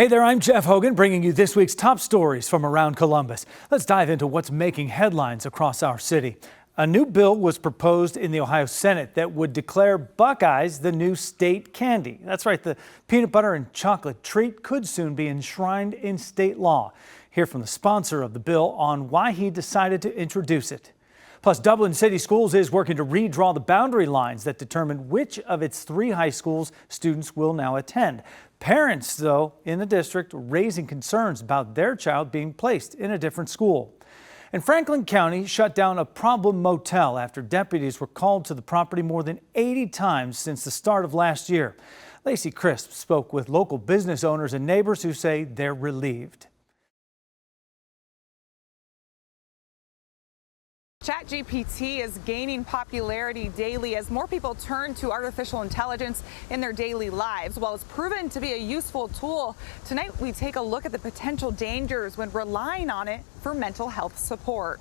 Hey there, I'm Jeff Hogan, bringing you this week's top stories from around Columbus. Let's dive into what's making headlines across our city. A new bill was proposed in the Ohio Senate that would declare Buckeyes the new state candy. That's right, the peanut butter and chocolate treat could soon be enshrined in state law. Hear from the sponsor of the bill on why he decided to introduce it. Plus, Dublin City Schools is working to redraw the boundary lines that determine which of its 3 high schools students will now attend. Parents, though, in the district raising concerns about their child being placed in a different school. And Franklin County shut down a problem motel after deputies were called to the property more than 80 times since the start of last year. Lacey Crisp spoke with local business owners and neighbors who say they're relieved. ChatGPT is gaining popularity daily as more people turn to artificial intelligence in their daily lives. While it's proven to be a useful tool, tonight we take a look at the potential dangers when relying on it for mental health support.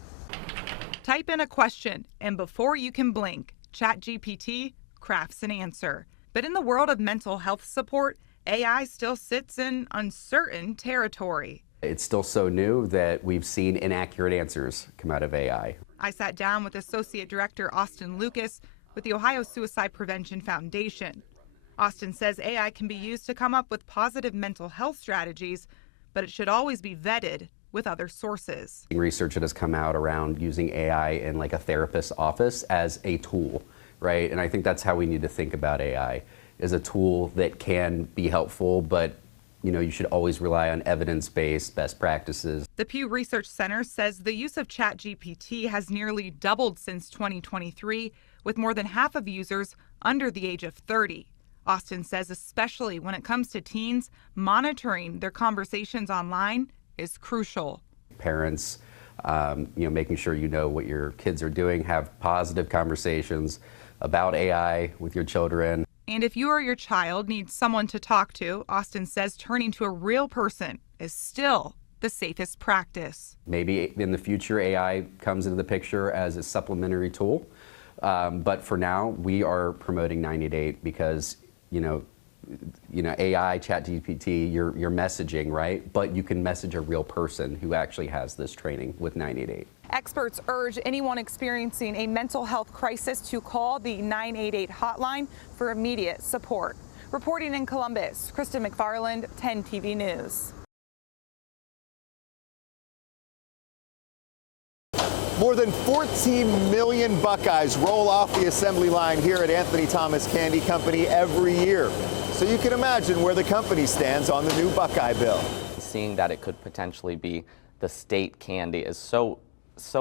Type in a question, and before you can blink, ChatGPT crafts an answer. But in the world of mental health support, AI still sits in uncertain territory. It's still so new that we've seen inaccurate answers come out of AI. I sat down with Associate Director Austin Lucas with the Ohio Suicide Prevention Foundation. Austin says AI can be used to come up with positive mental health strategies, but it should always be vetted with other sources. Research that has come out around using AI in like a therapist's office as a tool, right? And I think that's how we need to think about AI, as a tool that can be helpful, but you should always rely on evidence-based best practices. The Pew Research Center says the use of ChatGPT has nearly doubled since 2023, with more than half of users under the age of 30. Austin says especially when it comes to teens, monitoring their conversations online is crucial. Parents, making sure you know what your kids are doing, have positive conversations about AI with your children. And if you or your child needs someone to talk to, Austin says turning to a real person is still the safest practice. Maybe in the future AI comes into the picture as a supplementary tool, but for now we are promoting 988 because AI, ChatGPT, you're messaging, right? But you can message a real person who actually has this training with 988. Experts urge anyone experiencing a mental health crisis to call the 988 hotline for immediate support. Reporting in Columbus, Kristen McFarland, 10 TV News. More than 14 million Buckeyes roll off the assembly line here at Anthony Thomas Candy Company every year. So you can imagine where the company stands on the new Buckeye bill. Seeing that it could potentially be the state candy is so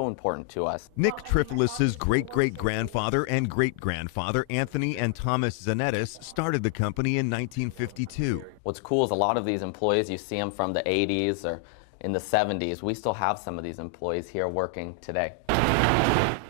important to us. Nick Trifolis's great-great-grandfather and great-grandfather Anthony and Thomas Zanettis started the company in 1952. What's cool is a lot of these employees, you see them from the 80s or in the 70s. We still have some of these employees here working today.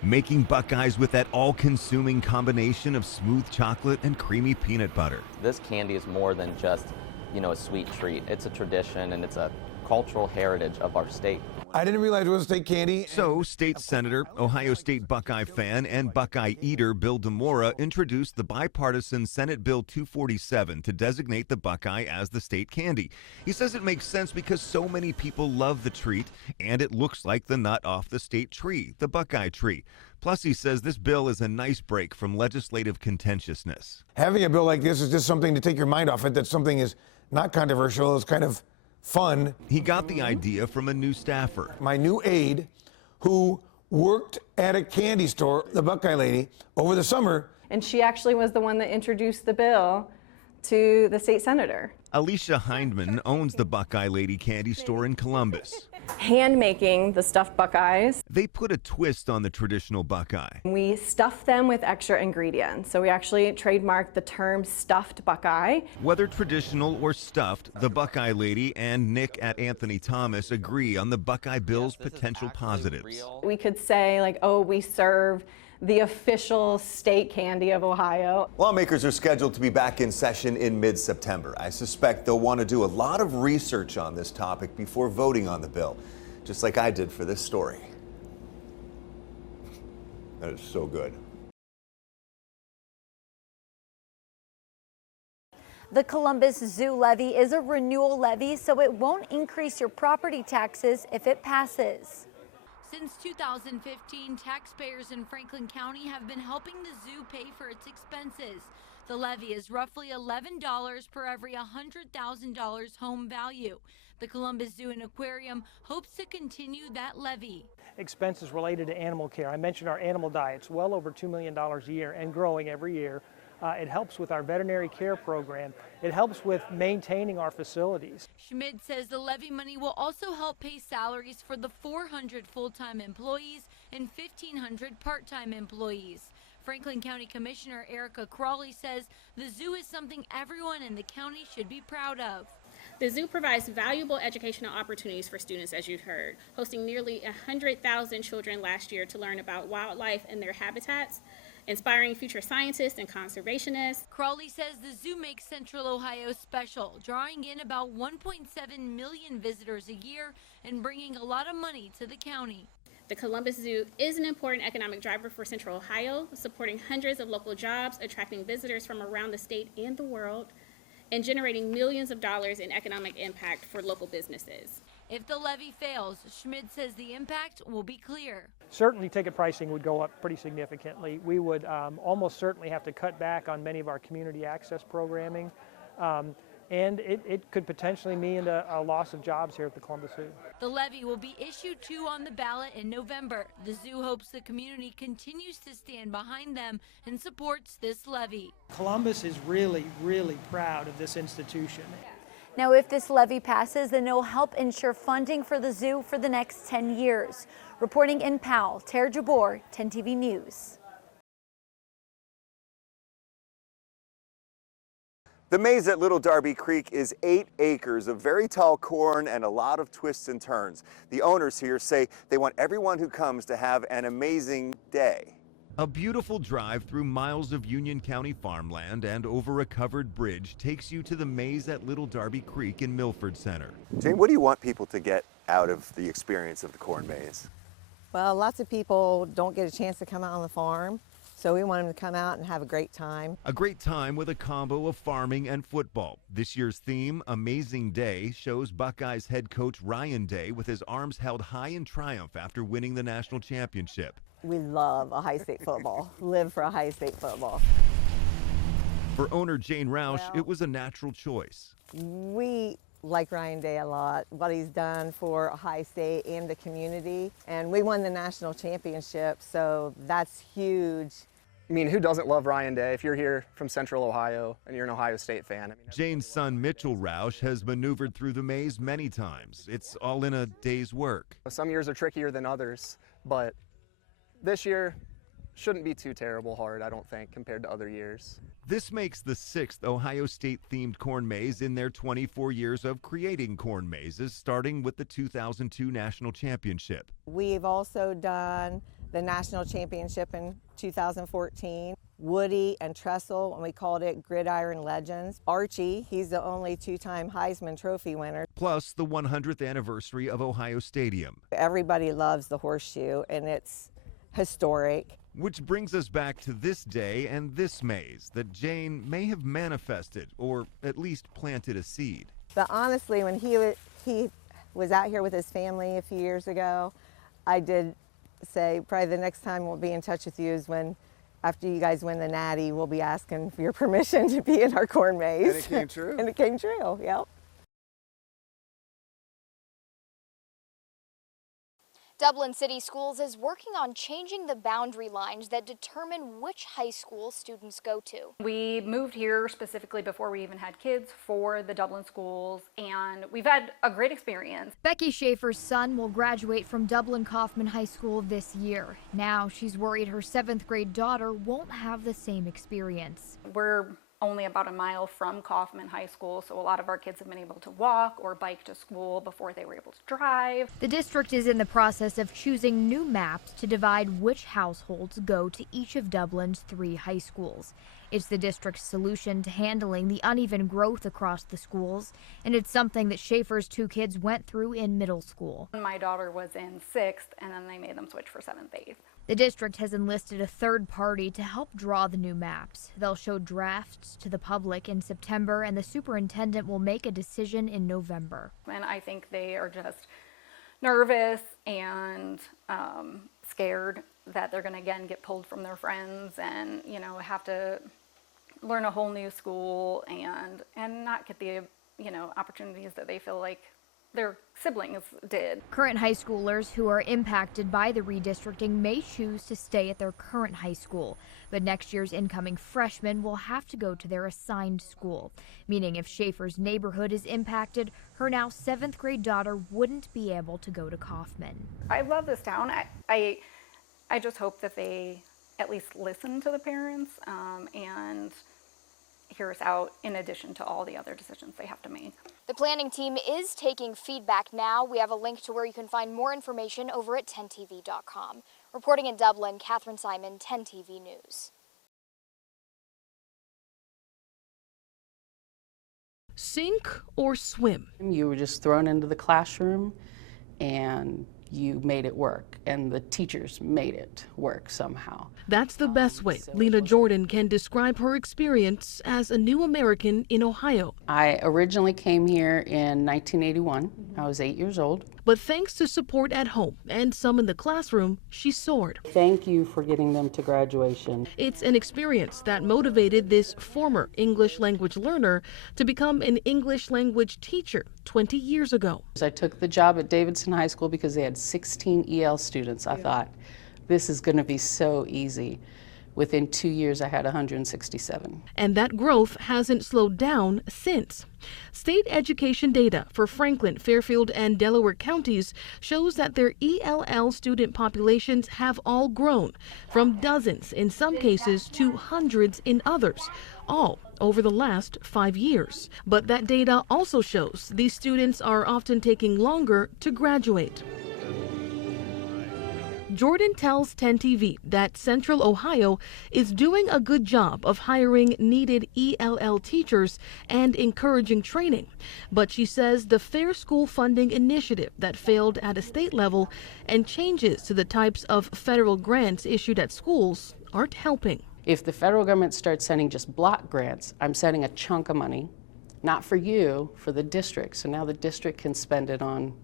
Making Buckeyes with that all-consuming combination of smooth chocolate and creamy peanut butter. This candy is more than just, a sweet treat. It's a tradition and it's a cultural heritage of our state. I didn't realize it was state candy. So, State Senator, Ohio State Buckeye fan, and Buckeye eater Bill DeMora introduced the bipartisan Senate Bill 247 to designate the Buckeye as the state candy. He says it makes sense because so many people love the treat, and it looks like the nut off the state tree, the Buckeye tree. Plus, he says this bill is a nice break from legislative contentiousness. Having a bill like this is just something to take your mind off it, that something is not controversial, it's kind of fun. He got the idea from a new staffer. My new aide, who worked at a candy store, the Buckeye lady, over the summer. And she actually was the one that introduced the bill to the state senator. Alicia Hindman owns the Buckeye Lady candy store in Columbus. Hand making the stuffed Buckeyes. They put a twist on the traditional Buckeye. We stuff them with extra ingredients. So we actually trademarked the term stuffed Buckeye. Whether traditional or stuffed, the Buckeye Lady and Nick at Anthony Thomas agree on the Buckeye Bill's potential positives. We could say we serve the official state candy of Ohio. Lawmakers are scheduled to be back in session in mid-September. I suspect they'll want to do a lot of research on this topic before voting on the bill, just like I did for this story. That is so good. The Columbus Zoo levy is a renewal levy, so it won't increase your property taxes if it passes. Since 2015, taxpayers in Franklin County have been helping the zoo pay for its expenses. The levy is roughly $11 per every $100,000 home value. The Columbus Zoo and Aquarium hopes to continue that levy. Expenses related to animal care. I mentioned our animal diet's well over $2 million a year and growing every year. It helps with our veterinary care program. It helps with maintaining our facilities. Schmid says the levy money will also help pay salaries for the 400 full-time employees and 1,500 part-time employees. Franklin County Commissioner Erica Crawley says the zoo is something everyone in the county should be proud of. The zoo provides valuable educational opportunities for students, as you've heard, hosting nearly 100,000 children last year to learn about wildlife and their habitats, inspiring future scientists and conservationists. Crawley says the zoo makes Central Ohio special, drawing in about 1.7 million visitors a year and bringing a lot of money to the county. The Columbus Zoo is an important economic driver for Central Ohio, supporting hundreds of local jobs, attracting visitors from around the state and the world, and generating millions of dollars in economic impact for local businesses. If the levy fails, Schmid says the impact will be clear. Certainly ticket pricing would go up pretty significantly. We would almost certainly have to cut back on many of our community access programming. And it could potentially mean a loss of jobs here at the Columbus Zoo. The levy will be issued to on the ballot in November. The zoo hopes the community continues to stand behind them and supports this levy. Columbus is really, really proud of this institution. Now, if this levy passes, then it will help ensure funding for the zoo for the next 10 years. Reporting in Powell, Tara Jabor, 10 TV News. The maze at Little Darby Creek is 8 acres of very tall corn and a lot of twists and turns. The owners here say they want everyone who comes to have an amazing day. A beautiful drive through miles of Union County farmland and over a covered bridge takes you to the maze at Little Darby Creek in Milford Center. Jane, what do you want people to get out of the experience of the corn maze? Well, lots of people don't get a chance to come out on the farm, so we want them to come out and have a great time. A great time with a combo of farming and football. This year's theme, Amazing Day, shows Buckeyes head coach Ryan Day with his arms held high in triumph after winning the national championship. We love Ohio State football, live for Ohio State football. For owner Jane Roush, it was a natural choice. We like Ryan Day a lot, what he's done for Ohio State and the community, and we won the national championship, so that's huge. I mean, who doesn't love Ryan Day if you're here from Central Ohio and you're an Ohio State fan? I mean, Jane's son Mitchell Roush has maneuvered through the maze many times. It's all in a day's work. some years are trickier than others, but this year shouldn't be too terrible hard, I don't think, compared to other years. This makes the 6th Ohio State-themed corn maze in their 24 years of creating corn mazes, starting with the 2002 National Championship. We've also done the National Championship in 2014, Woody and Trestle, and we called it Gridiron Legends. Archie, he's the only 2-time Heisman Trophy winner. Plus the 100th anniversary of Ohio Stadium. Everybody loves the horseshoe, and it's historic. Which brings us back to this day and this maze that Jane may have manifested, or at least planted a seed. But honestly, when he was out here with his family a few years ago, I did say probably the next time we'll be in touch with you is when, after you guys win the Natty, we'll be asking for your permission to be in our corn maze. And it came true. And it came true, yep. Dublin City Schools is working on changing the boundary lines that determine which high school students go to. We moved here specifically before we even had kids for the Dublin schools, and we've had a great experience. Becky Schaefer's son will graduate from Dublin Kaufman High School this year. Now she's worried her 7th grade daughter won't have the same experience. We're only about a mile from Kaufman High School, so a lot of our kids have been able to walk or bike to school before they were able to drive. The district is in the process of choosing new maps to divide which households go to each of Dublin's 3 high schools. It's the district's solution to handling the uneven growth across the schools, and it's something that Schaefer's 2 kids went through in middle school. My daughter was in 6th, and then they made them switch for 7th, 8th. The district has enlisted a third party to help draw the new maps. They'll show drafts to the public in September, and the superintendent will make a decision in November. And I think they are just nervous and scared that they're going to again get pulled from their friends and, you know, have to learn a whole new school and not get the, you know, opportunities that they feel like their siblings did. Current high schoolers who are impacted by the redistricting may choose to stay at their current high school, but next year's incoming freshmen will have to go to their assigned school, meaning if Schaefer's neighborhood is impacted, her now 7th grade daughter wouldn't be able to go to Kaufman. I love this town. I just hope that they at least listen to the parents and hear us out in addition to all the other decisions they have to make. The planning team is taking feedback now. We have a link to where you can find more information over at 10tv.com. Reporting in Dublin, Catherine Simon, 10TV News. Sink or swim? You were just thrown into the classroom and you made it work, and the teachers made it work somehow. That's the best way Lena Jordan can describe her experience as a new American in Ohio. I originally came here in 1981. I was 8 years old. But thanks to support at home and some in the classroom, she soared. Thank you for getting them to graduation. It's an experience that motivated this former English language learner to become an English language teacher 20 years ago. I took the job at Davidson High School because they had 16 EL students. I thought, this is going to be so easy. Within 2 years, I had 167. And that growth hasn't slowed down since. State education data for Franklin, Fairfield, and Delaware counties shows that their ELL student populations have all grown, from dozens in some cases to hundreds in others, all over the last 5 years. But that data also shows these students are often taking longer to graduate. Jordan tells 10TV that Central Ohio is doing a good job of hiring needed ELL teachers and encouraging training. But she says the Fair School Funding Initiative that failed at a state level and changes to the types of federal grants issued at schools aren't helping. If the federal government starts sending just block grants, I'm sending a chunk of money, not for you, for the district. So now the district can spend it on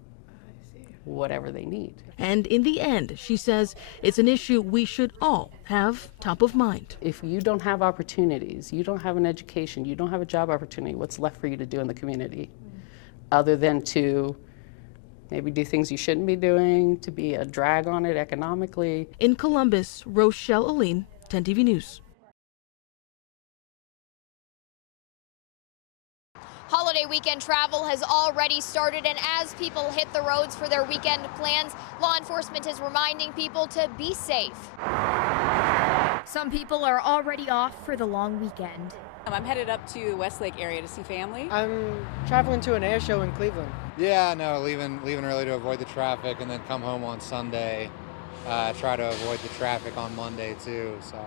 whatever they need. And in the end, she says it's an issue we should all have top of mind. If you don't have opportunities, you don't have an education, you don't have a job opportunity, what's left for you to do in the community? Other than to maybe do things you shouldn't be doing, to be a drag on it economically. In Columbus, Rochelle Aline, 10TV News. Holiday weekend travel has already started, and as people hit the roads for their weekend plans, law enforcement is reminding people to be safe. Some people are already off for the long weekend. I'm headed up to Westlake area to see family. I'm traveling to an air show in Cleveland. Yeah, no, leaving early to avoid the traffic, and then come home on Sunday. Try to avoid the traffic on Monday too, so.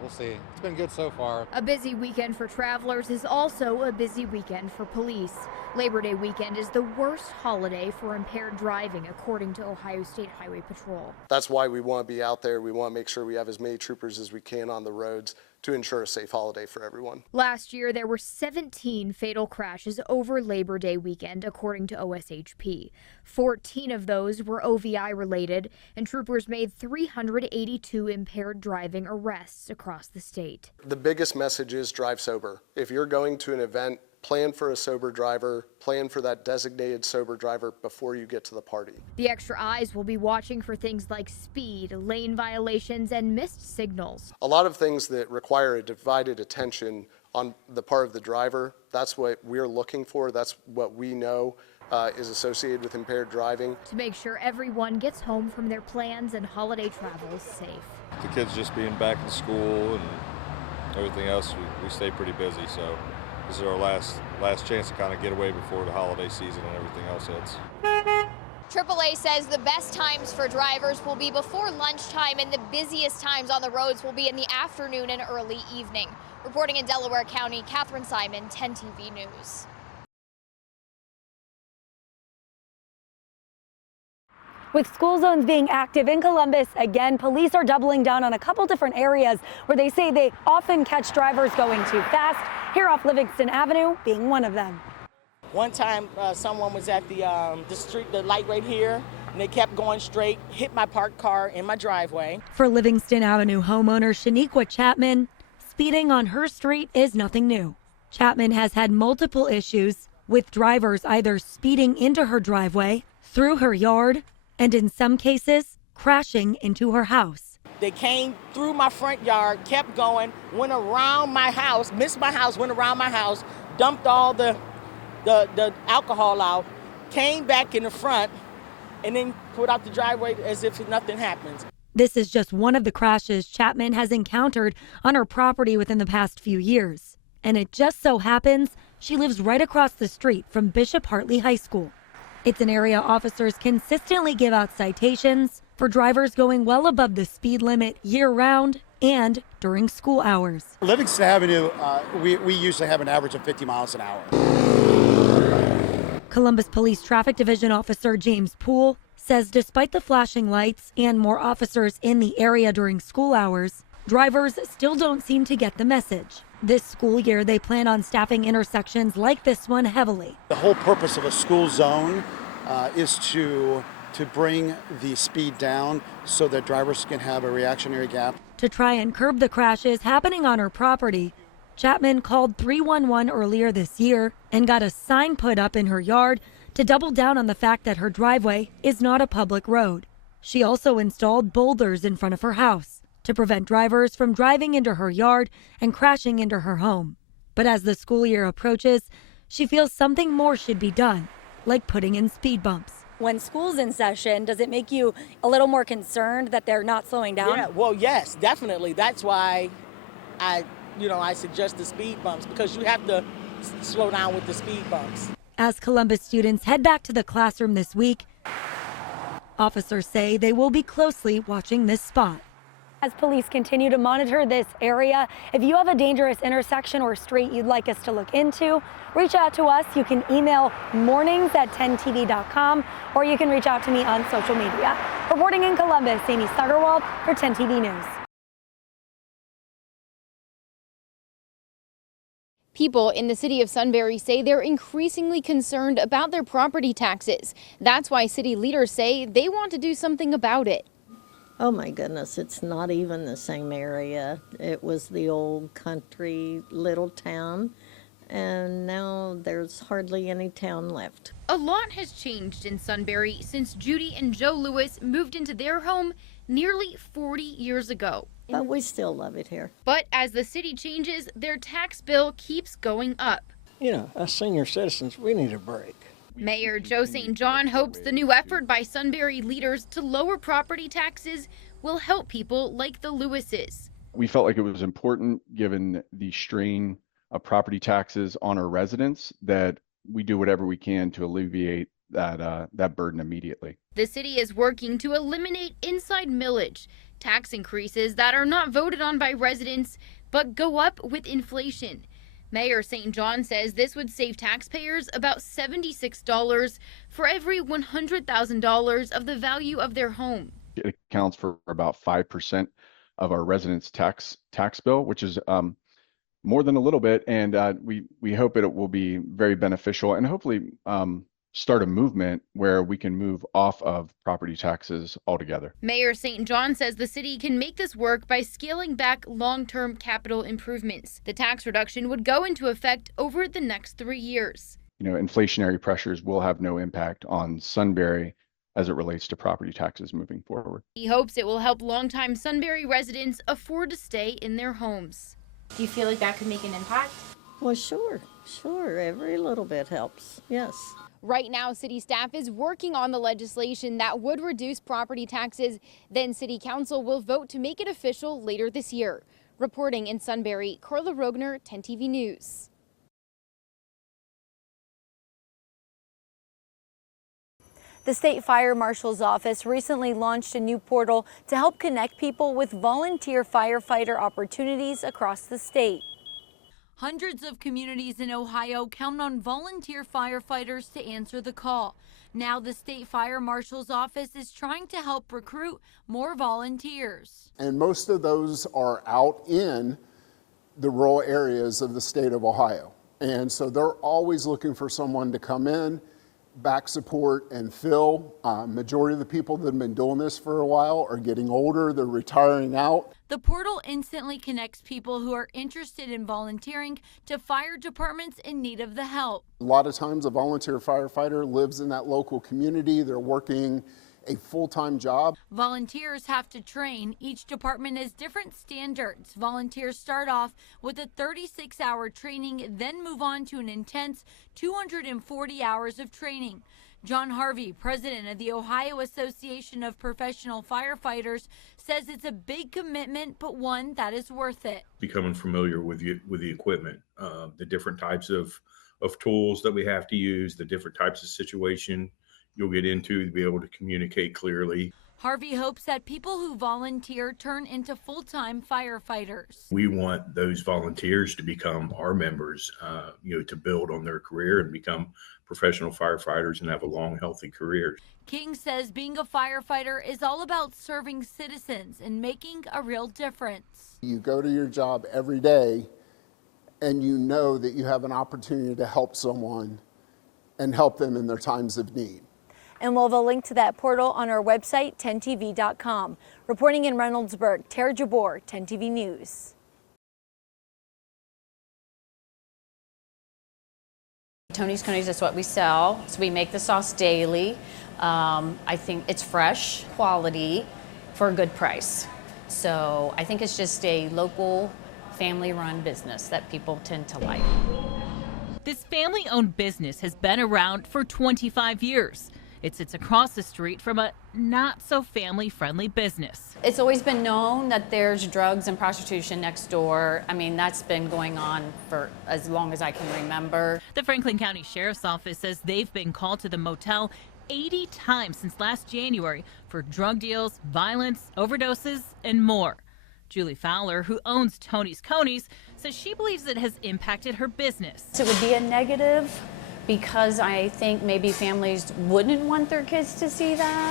We'll see. It's been good so far. A busy weekend for travelers is also a busy weekend for police. Labor Day weekend is the worst holiday for impaired driving, according to Ohio State Highway Patrol. That's why we want to be out there. We want to make sure we have as many troopers as we can on the roads to ensure a safe holiday for everyone. Last year, there were 17 fatal crashes over Labor Day weekend, according to OSHP. 14 of those were OVI related, and troopers made 382 impaired driving arrests across the state. The biggest message is drive sober. If you're going to an event, plan for a sober driver, plan for that designated sober driver before you get to the party. The extra eyes will be watching for things like speed, lane violations, and missed signals. A lot of things that require a divided attention on the part of the driver, that's what we're looking for. That's what we know is associated with impaired driving. To make sure everyone gets home from their plans and holiday travels safe. The kids just being back in school and everything else, we stay pretty busy, so this is our last chance to kind of get away before the holiday season and everything else hits. AAA says the best times for drivers will be before lunchtime, and the busiest times on the roads will be in the afternoon and early evening. Reporting in Delaware County, Catherine Simon, 10TV News. With school zones being active in Columbus, again, police are doubling down on a couple different areas where they say they often catch drivers going too fast, here off Livingston Avenue being one of them. One time, someone was at the light right here, and they kept going straight, hit my parked car in my driveway. For Livingston Avenue homeowner Shaniqua Chapman, speeding on her street is nothing new. Chapman has had multiple issues with drivers either speeding into her driveway, through her yard, and in some cases, crashing into her house. They came through my front yard, kept going, went around my house, missed my house, went around my house, dumped all the alcohol out, came back in the front, and then put out the driveway as if nothing happens. This is just one of the crashes Chapman has encountered on her property within the past few years. And it just so happens she lives right across the street from Bishop Hartley High School. It's an area officers consistently give out citations for drivers going well above the speed limit year-round and during school hours. Livingston Avenue, we usually have an average of 50 miles an hour. Columbus Police Traffic Division Officer James Poole says despite the flashing lights and more officers in the area during school hours, drivers still don't seem to get the message. This school year, they plan on staffing intersections like this one heavily. The whole purpose of a school zone is to bring the speed down so that drivers can have a reactionary gap. To try and curb the crashes happening on her property, Chapman called 311 earlier this year and got a sign put up in her yard to double down on the fact that her driveway is not a public road. She also installed boulders in front of her house to prevent drivers from driving into her yard and crashing into her home. But as the school year approaches, she feels something more should be done, like putting in speed bumps. When school's in session, does it make you a little more concerned that they're not slowing down? Yeah, well, yes, definitely. That's why I suggest the speed bumps, because you have to slow down with the speed bumps. As Columbus students head back to the classroom this week, officers say they will be closely watching this spot. As police continue to monitor this area, if you have a dangerous intersection or street you'd like us to look into, reach out to us. You can email mornings@10tv.com, or you can reach out to me on social media. Reporting in Columbus, Amy Stuggerwald for 10TV News. People in the city of Sunbury say they're increasingly concerned about their property taxes. That's why city leaders say they want to do something about it. Oh my goodness, it's not even the same area. It was the old country little town, and now there's hardly any town left. A lot has changed in Sunbury since Judy and Joe Lewis moved into their home nearly 40 years ago. But we still love it here. But as the city changes, their tax bill keeps going up. You know, us senior citizens, we need a break. Mayor Joe St. John hopes the new effort by Sunbury leaders to lower property taxes will help people like the Lewises. We felt like it was important, given the strain of property taxes on our residents, that we do whatever we can to alleviate that burden immediately. The city is working to eliminate inside millage, tax increases that are not voted on by residents but go up with inflation. Mayor St. John says this would save taxpayers about $76 for every $100,000 of the value of their home. It accounts for about 5% of our residents' tax bill, which is more than a little bit, and we hope it will be very beneficial and hopefully start a movement where we can move off of property taxes altogether. Mayor St. John says the city can make this work by scaling back long-term capital improvements. The tax reduction would go into effect over the next 3 years. You know, inflationary pressures will have no impact on Sunbury as it relates to property taxes moving forward. He hopes it will help longtime Sunbury residents afford to stay in their homes. Do you feel like that could make an impact? Well, sure. Every little bit helps, yes. Right now, city staff is working on the legislation that would reduce property taxes. Then city council will vote to make it official later this year. Reporting in Sunbury, Carla Rogner, 10TV News. The State Fire Marshal's Office recently launched a new portal to help connect people with volunteer firefighter opportunities across the state. Hundreds of communities in Ohio count on volunteer firefighters to answer the call. Now the state fire marshal's office is trying to help recruit more volunteers. And most of those are out in the rural areas of the state of Ohio. And so they're always looking for someone to come in, back support and fill. Majority of the people that have been doing this for a while are getting older, they're retiring out. The portal instantly connects people who are interested in volunteering to fire departments in need of the help. A lot of times a volunteer firefighter lives in that local community, they're working a full-time job. Volunteers have to train. Each department has different standards. Volunteers start off with a 36-hour training, then move on to an intense 240 hours of training. John Harvey, president of the Ohio Association of Professional Firefighters, says it's a big commitment, but one that is worth it. Becoming familiar with the equipment, the different types of tools that we have to use, the different types of situation you'll get into to be able to communicate clearly. Harvey hopes that people who volunteer turn into full-time firefighters. We want those volunteers to become our members, to build on their career and become professional firefighters and have a long, healthy career. King says being a firefighter is all about serving citizens and making a real difference. You go to your job every day and you know that you have an opportunity to help someone and help them in their times of need. And we'll have a link to that portal on our website, 10tv.com. Reporting in Reynoldsburg, Tara Jabor, 10TV News. Tony's Conies is what we sell, so we make the sauce daily. I think it's fresh, quality, for a good price. So I think it's just a local, family-run business that people tend to like. This family-owned business has been around for 25 years. It sits across the street from a not-so-family-friendly business. It's always been known that there's drugs and prostitution next door. I mean, that's been going on for as long as I can remember. The Franklin County Sheriff's Office says they've been called to the motel 80 times since last January for drug deals, violence, overdoses, and more. Julie Fowler, who owns Tony's Conies, says she believes it has impacted her business. It would be a negative because I think maybe families wouldn't want their kids to see that.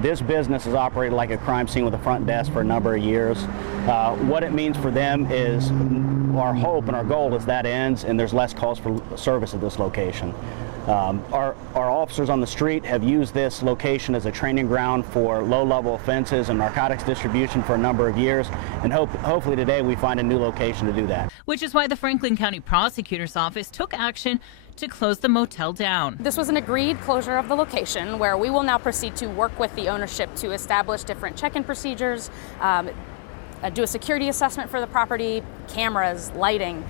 This business has operated like a crime scene with a front desk for a number of years. What it means for them is our hope and our goal is that ends and there's less calls for service at this location. Our officers on the street have used this location as a training ground for low-level offenses and narcotics distribution for a number of years, and hopefully today we find a new location to do that. Which is why the Franklin County Prosecutor's Office took action to close the motel down. This was an agreed closure of the location where we will now proceed to work with the ownership to establish different check-in procedures, do a security assessment for the property, cameras, lighting,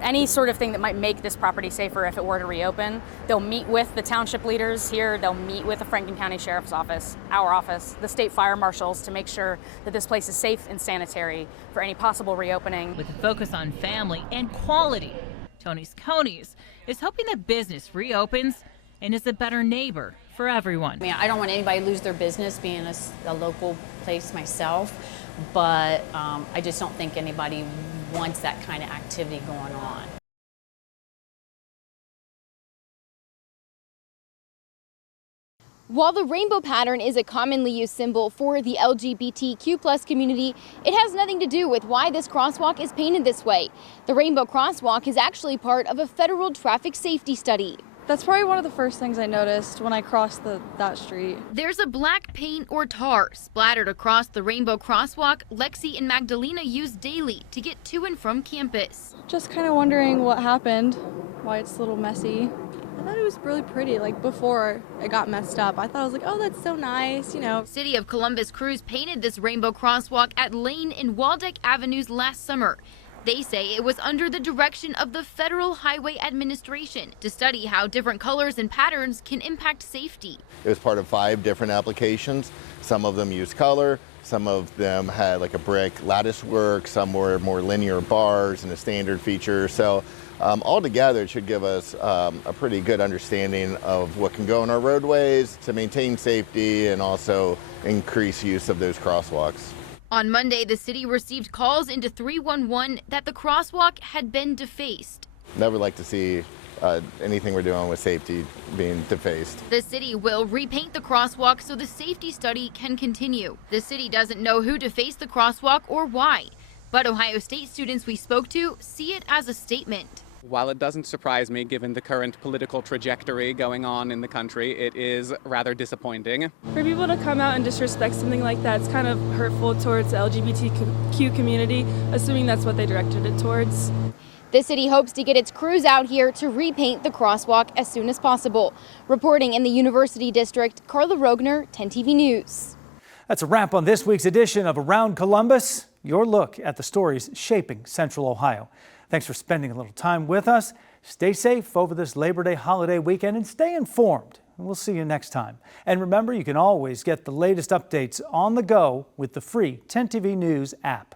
any sort of thing that might make this property safer if it were to reopen. They'll meet with the township leaders here, they'll meet with the Franklin County Sheriff's Office, our office, the state fire marshals to make sure that this place is safe and sanitary for any possible reopening. With a focus on family and quality, Tony's Conies is hoping that business reopens and is a better neighbor for everyone. I mean, I don't want anybody to lose their business being a local place myself, but I just don't think anybody wants that kind of activity going on. While the rainbow pattern is a commonly used symbol for the LGBTQ+ community, it has nothing to do with why this crosswalk is painted this way. The rainbow crosswalk is actually part of a federal traffic safety study. That's probably one of the first things I noticed when I crossed that street. There's a black paint or tar splattered across the rainbow crosswalk Lexi and Magdalena use daily to get to and from campus. Just kind of wondering what happened, why it's a little messy. I thought it was really pretty, like before it got messed up. I thought I was like, oh, that's so nice, you know. City of Columbus crews painted this rainbow crosswalk at Lane and Waldeck Avenues last summer. They say it was under the direction of the Federal Highway Administration to study how different colors and patterns can impact safety. It was part of 5 different applications. Some of them used color, some of them had like a brick lattice work, some were more linear bars and a standard feature. So altogether, it should give us a pretty good understanding of what can go on our roadways to maintain safety and also increase use of those crosswalks. On Monday, the city received calls into 311 that the crosswalk had been defaced. Never like to see anything we're doing with safety being defaced. The city will repaint the crosswalk so the safety study can continue. The city doesn't know who defaced the crosswalk or why, but Ohio State students we spoke to see it as a statement. While it doesn't surprise me, given the current political trajectory going on in the country, it is rather disappointing. For people to come out and disrespect something like that, it's kind of hurtful towards the LGBTQ community, assuming that's what they directed it towards. The city hopes to get its crews out here to repaint the crosswalk as soon as possible. Reporting in the University District, Carla Rogner, 10 TV News. That's a wrap on this week's edition of Around Columbus, your look at the stories shaping Central Ohio. Thanks for spending a little time with us. Stay safe over this Labor Day holiday weekend and stay informed. We'll see you next time. And remember, you can always get the latest updates on the go with the free 10 TV News app.